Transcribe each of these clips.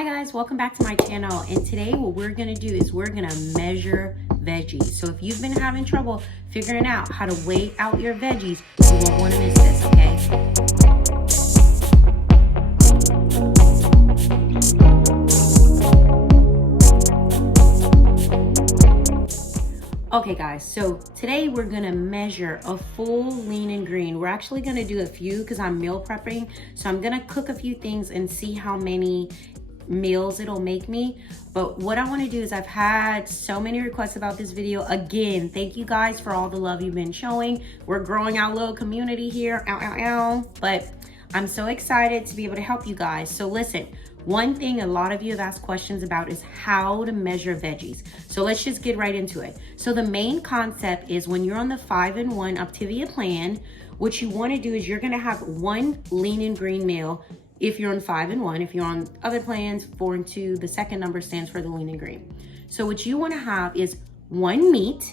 Hi guys, welcome back to my channel. And today what we're gonna do is we're gonna measure veggies. So if you've been having trouble figuring out how to weigh out your veggies, you won't wanna miss this, okay? Okay guys, so today we're gonna measure a full lean and green. We're actually gonna do a few because I'm meal prepping. So I'm gonna cook a few things and see how many meals it'll make me. But what I want to do is I've had so many requests about this video. Again, thank you guys for all the love you've been showing. We're growing our little community here. Ow, ow, ow. But I'm so excited to be able to help you guys. So listen, one thing a lot of you have asked questions about is how to measure veggies. So let's just get right into it. So the main concept is when you're on the 5-in-1 Optavia plan, what you want to do is you're going to have one lean and green meal. If you're on 5-in-1, if you're on other plans, 4-in-2, the second number stands for the lean and green. So what you want to have is one meat,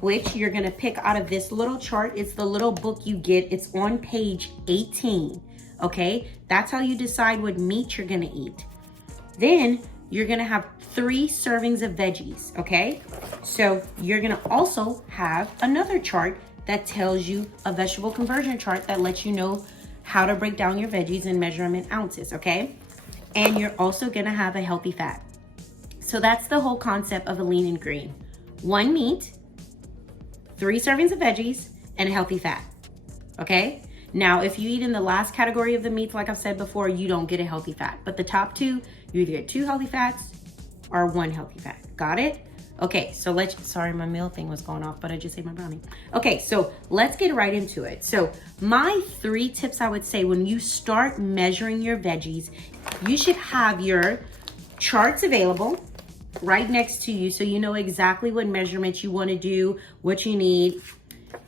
which you're going to pick out of this little chart. It's the little book you get. It's on page 18. Okay, that's how you decide what meat you're going to eat. Then you're going to have 3 servings of veggies. Okay, so you're going to also have another chart that tells you a vegetable conversion chart that lets you know how to break down your veggies and measure them in ounces, okay? And you're also gonna have a healthy fat. So that's the whole concept of a lean and green. One meat, 3 servings of veggies, and a healthy fat, okay? Now, if you eat in the last category of the meats, like I've said before, you don't get a healthy fat. But the top 2, you either get 2 healthy fats or 1 healthy fat. Got it? Okay, so sorry, my meal thing was going off, but I just ate my brownie. Okay, so let's get right into it. So my 3 tips I would say when you start measuring your veggies, you should have your charts available right next to you so you know exactly what measurements you want to do, what you need.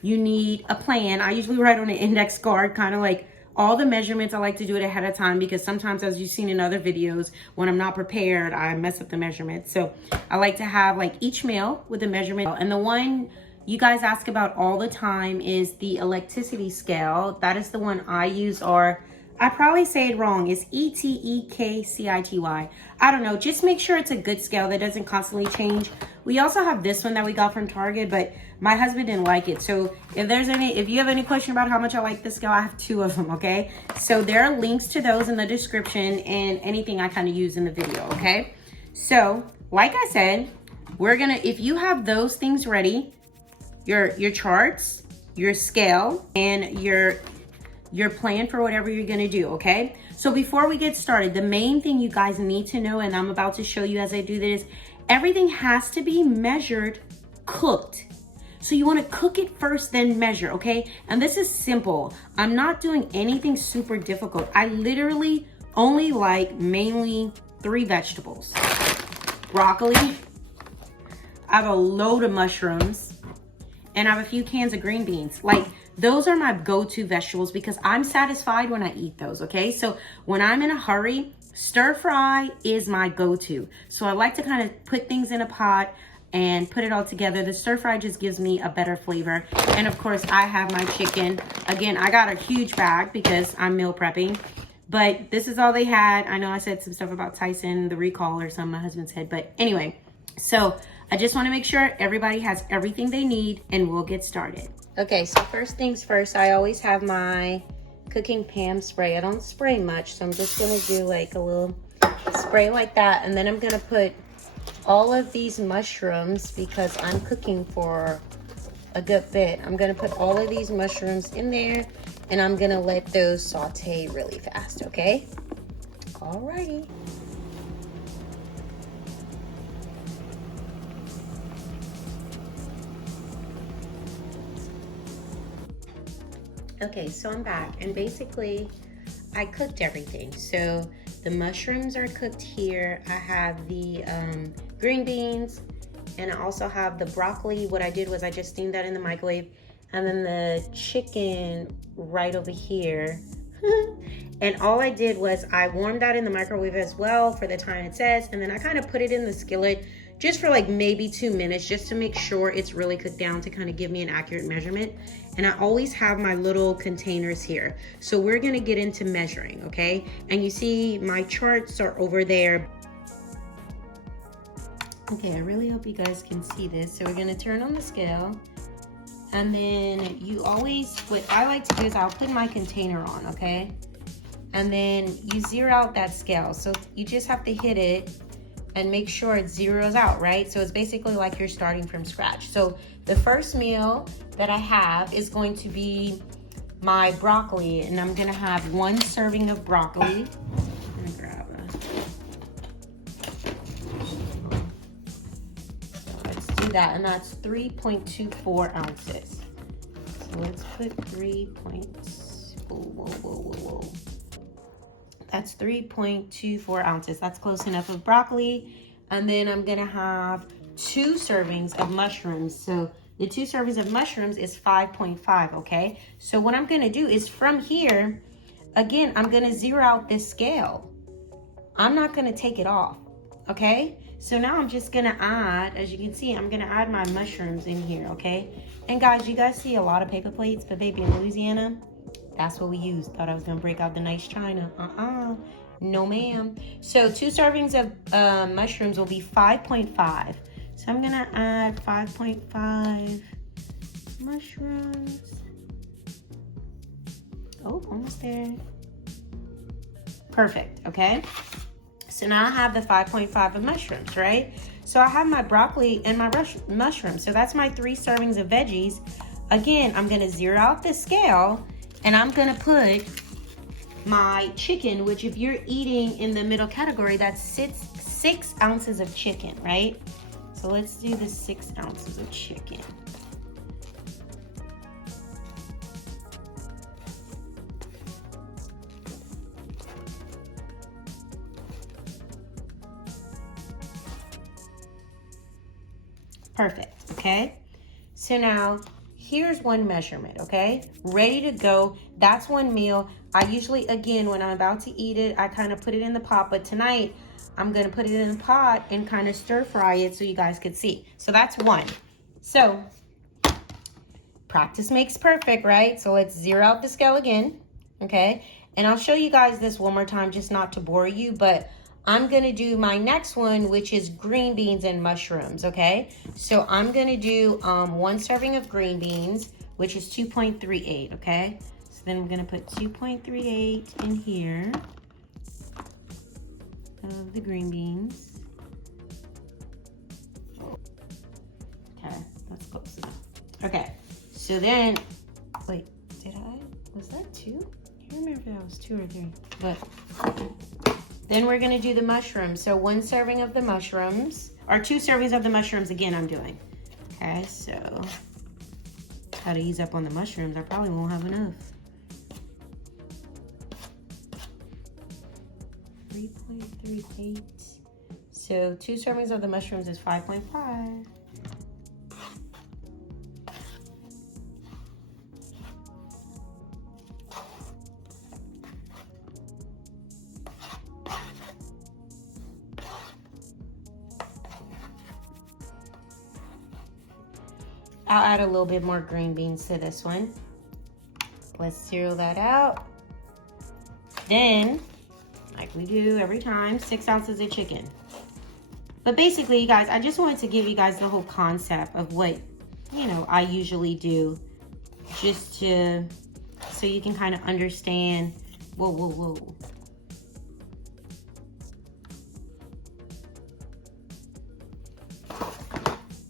You need a plan. I usually write on an index card, kind of like all the measurements. I like to do it ahead of time because sometimes, as you've seen in other videos, when I'm not prepared, I mess up the measurements. So I like to have like each meal with a measurement. And the one you guys ask about all the time is the electricity scale. That is the one I use, or I probably say it wrong. It's ETEKCITY. I don't know. Just make sure it's a good scale that doesn't constantly change. We also have this one that we got from Target, but my husband didn't like it. So if you have any question about how much I like this scale, I have 2 of them, okay? So there are links to those in the description and anything I kind of use in the video, okay? So like I said, if you have those things ready, your charts, your scale, and your plan for whatever you're gonna do, okay? So before we get started, the main thing you guys need to know, and I'm about to show you as I do this, everything has to be measured, cooked. So you wanna cook it first, then measure, okay? And this is simple. I'm not doing anything super difficult. I literally only like mainly 3 vegetables. Broccoli, I have a load of mushrooms, and I have a few cans of green beans. Like, those are my go-to vegetables because I'm satisfied when I eat those, okay? So when I'm in a hurry, stir fry is my go-to. So I like to kind of put things in a pot and put it all together. The stir fry just gives me a better flavor. And of course, I have my chicken. Again, I got a huge bag because I'm meal prepping, but this is all they had. I know I said some stuff about Tyson, the recall or something my husband said, but anyway. So I just want to make sure everybody has everything they need and we'll get started. Okay, so first things first, I always have my cooking Pam spray. I don't spray much, so I'm just going to do like a little spray like that. And then I'm going to put all of these mushrooms because I'm cooking for a good bit. I'm going to put all of these mushrooms in there and I'm going to let those saute really fast, okay? Alrighty. Okay, so I'm back and basically I cooked everything. So the mushrooms are cooked here. I have the green beans and I also have the broccoli. What I did was I just steamed that in the microwave, and then the chicken right over here. And all I did was I warmed that in the microwave as well for the time it says, and then I kind of put it in the skillet just for like maybe 2 minutes, just to make sure it's really cooked down, to kind of give me an accurate measurement. And I always have my little containers here. So we're gonna get into measuring, okay? And you see my charts are over there. Okay, I really hope you guys can see this. So we're gonna turn on the scale. And then you always, what I like to do is I'll put my container on, okay? And then you zero out that scale. So you just have to hit it and make sure it zeroes out, right? So it's basically like you're starting from scratch. So the first meal that I have is going to be my broccoli, and I'm gonna have 1 serving of broccoli. I'm gonna grab so let's do that, and that's 3.24 ounces. So let's put 3 points, whoa. That's 3.24 ounces. That's close enough of broccoli. And then I'm gonna have 2 servings of mushrooms. So the 2 servings of mushrooms is 5.5, okay? So what I'm gonna do is from here, again, I'm gonna zero out this scale. I'm not gonna take it off, okay? So now I'm just gonna add, as you can see, I'm gonna add my mushrooms in here, okay? And guys, you guys see a lot of paper plates, but baby, in Louisiana, that's what we use. Thought I was gonna break out the nice china. No ma'am. So 2 servings of mushrooms will be 5.5. So I'm gonna add 5.5 mushrooms. Oh, almost there. Perfect, okay? So now I have the 5.5 of mushrooms, right? So I have my broccoli and my mushrooms. So that's my 3 servings of veggies. Again, I'm gonna zero out the scale, and I'm gonna put my chicken, which if you're eating in the middle category, that's 6 ounces of chicken, right? So let's do the 6 ounces of chicken. Perfect, okay? So now, here's 1 measurement, okay? Ready to go. That's 1 meal. I usually, again, when I'm about to eat it, I kind of put it in the pot. But tonight, I'm going to put it in the pot and kind of stir fry it so you guys could see. So that's 1. So, practice makes perfect, right? So let's zero out the scale again, okay? And I'll show you guys this one more time, just not to bore you. But I'm going to do my next one, which is green beans and mushrooms, okay? So I'm going to do 1 serving of green beans, which is 2.38, okay? So then I'm going to put 2.38 in here of the green beans. Okay, that's close enough. Okay, so then, wait, was that 2? I can't remember if that was 2 or 3, but then we're gonna do the mushrooms. So 1 serving of the mushrooms, or 2 servings of the mushrooms again I'm doing. Okay, so gotta ease up on the mushrooms. I probably won't have enough. 3.38. So 2 servings of the mushrooms is 5.5. I'll add a little bit more green beans to this one. Let's zero that out. Then, like we do every time, 6 ounces of chicken. But basically, you guys, I just wanted to give you guys the whole concept of what, you know, I usually do, just to, so you can kind of understand, whoa.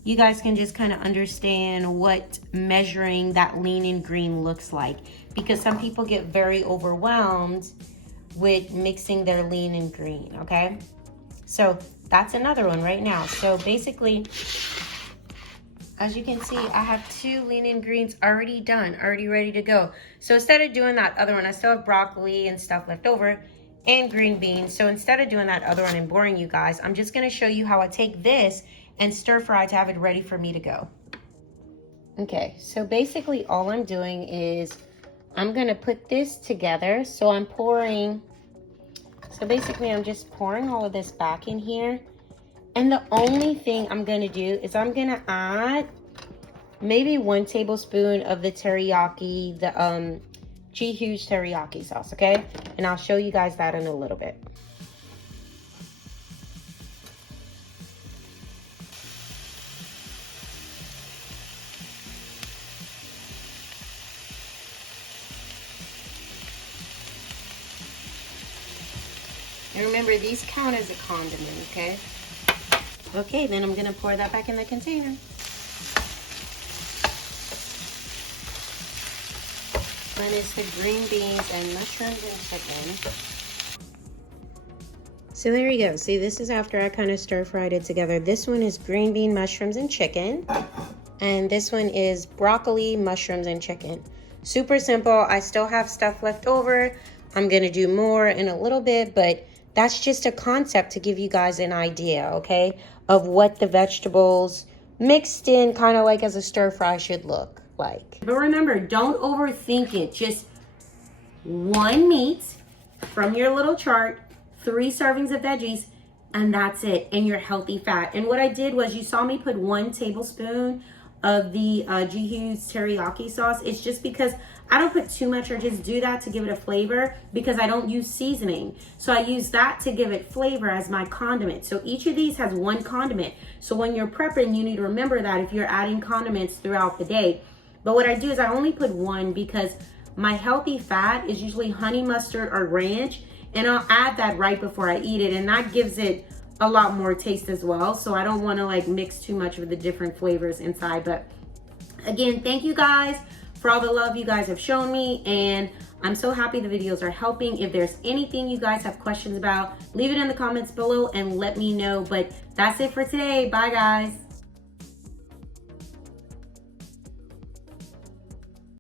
You guys can just kind of understand what measuring that lean and green looks like, because some people get very overwhelmed with mixing their lean and green, okay? So that's another one right now. So basically, as you can see, I have 2 lean and greens already done, already ready to go. So instead of doing that other one, I still have broccoli and stuff left over and green beans. So instead of doing that other one and boring you guys, I'm just gonna show you how I take this and stir fry to have it ready for me to go. Okay, so basically all I'm doing is I'm gonna put this together. So I'm basically I'm just pouring all of this back in here. And the only thing I'm gonna do is I'm gonna add maybe 1 tablespoon of the teriyaki, the G Huge teriyaki sauce, okay? And I'll show you guys that in a little bit. And remember, these count as a condiment, okay? Okay, then I'm gonna pour that back in the container. And it's the green beans and mushrooms and chicken. So there you go. See, this is after I kind of stir fried it together. This one is green bean, mushrooms, and chicken. And this one is broccoli, mushrooms, and chicken. Super simple. I still have stuff left over. I'm gonna do more in a little bit, but that's just a concept to give you guys an idea, okay, of what the vegetables mixed in kind of like as a stir fry should look like. But remember, don't overthink it. Just 1 meat from your little chart, 3 servings of veggies, and that's it, and your healthy fat. And what I did was, you saw me put 1 tablespoon of the G Huge teriyaki sauce. It's just because I don't put too much, or just do that to give it a flavor, because I don't use seasoning. So I use that to give it flavor as my condiment. So each of these has 1 condiment. So when you're prepping, you need to remember that if you're adding condiments throughout the day. But what I do is I only put 1, because my healthy fat is usually honey mustard or ranch, and I'll add that right before I eat it, and that gives it a lot more taste as well. So I don't want to like mix too much of the different flavors inside. But again, thank you guys for all the love you guys have shown me, and I'm so happy the videos are helping. If there's anything you guys have questions about, leave it in the comments below and let me know. But that's it for today. Bye guys.